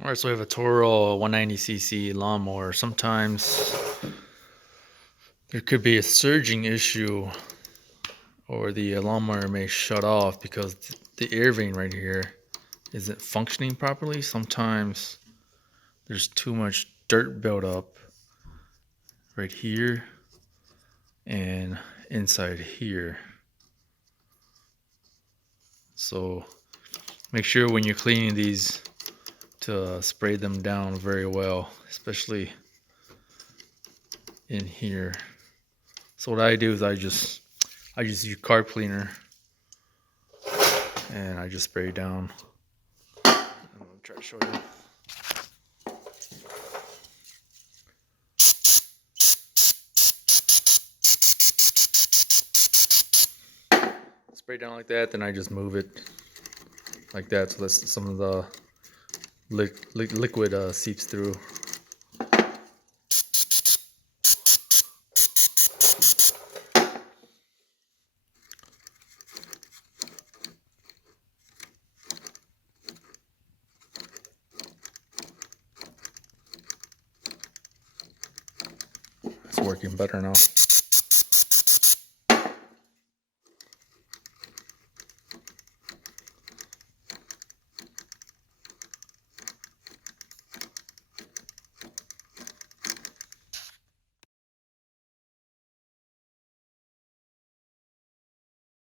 Alright, so we have a Toro 190cc lawnmower. Sometimes there could be a surging issue, or the lawnmower may shut off because the air vane right here isn't functioning properly. Sometimes there's too much dirt built up right here and inside here. So make sure when you're cleaning these to spray them down very well, especially in here. So what I do is I just use carb cleaner and I just spray down. I'm gonna try to show you. Spray down like that, then I just move it like that so that some of the liquid seeps through. It's working better now.